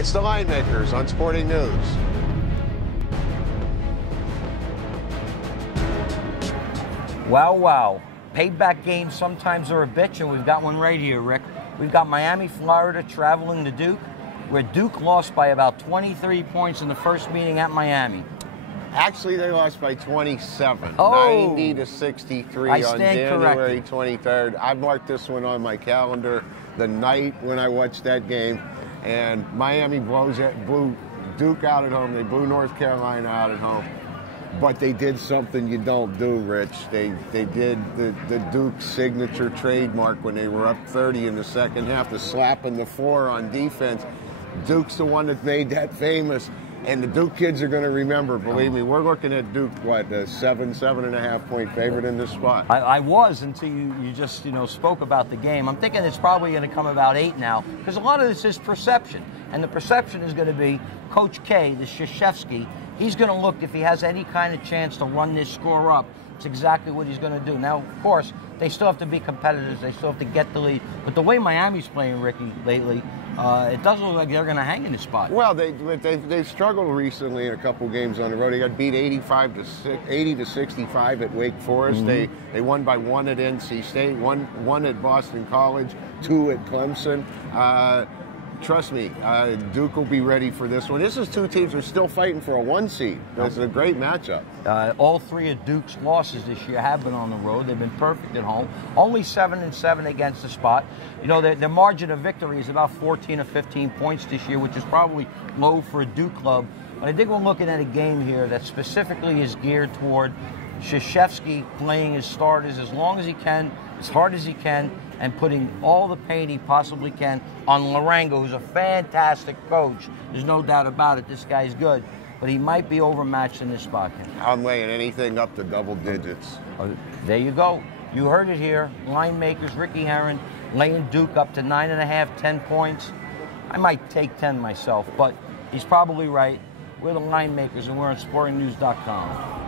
It's the Line Makers on Sporting News. Wow, wow. Payback games sometimes are a bitch, and we've got one right here, Rick. We've got Miami, Florida traveling to Duke, where Duke lost by about 23 points in the first meeting at Miami. Actually, they lost by 27, Oh. 90 to 63 I on stand January corrected. 23rd. I marked this one on my calendar the night when I watched that game, and Miami blew Duke out at home. They blew North Carolina out at home. But they did something you don't do, Rich. They did the Duke signature trademark when they were up 30 in the second half, the slap in the floor on defense. Duke's the one that made that famous. And the Duke kids are going to remember, believe me. We're looking at Duke, what, a 7.5 point favorite in this spot. I was until you just, spoke about the game. I'm thinking it's probably going to come about 8 now, because a lot of this is perception. And the perception is going to be Coach K, the Krzyzewski. He's going to look, if he has any kind of chance to run this score up, it's exactly what he's going to do. Now, of course, they still have to be competitors. They still have to get the lead. But the way Miami's playing, Ricky, lately, it doesn't look like they're going to hang in this spot. Well, they've struggled recently in a couple games on the road. They got beat 80 to 65 at Wake Forest. Mm-hmm. They won by 1 at NC State, one at Boston College, 2 at Clemson. Trust me, Duke will be ready for this one. This is two teams who are still fighting for a 1 seed. It's a great matchup. All 3 of Duke's losses this year have been on the road. They've been perfect at home. Only 7-7 against the spot. Their margin of victory is about 14 or 15 points this year, which is probably low for a Duke club. But I think we're looking at a game here that specifically is geared toward Krzyzewski playing his starters as long as he can, as hard as he can, and putting all the pain he possibly can on Larango, who's a fantastic coach. There's no doubt about it. This guy's good. But he might be overmatched in this spot. I'm laying anything up to double digits. There you go. You heard it here. Line makers, Ricky Herron, laying Duke up to 9.5, 10 points. I might take 10 myself, but he's probably right. We're the Line Makers, and we're on sportingnews.com.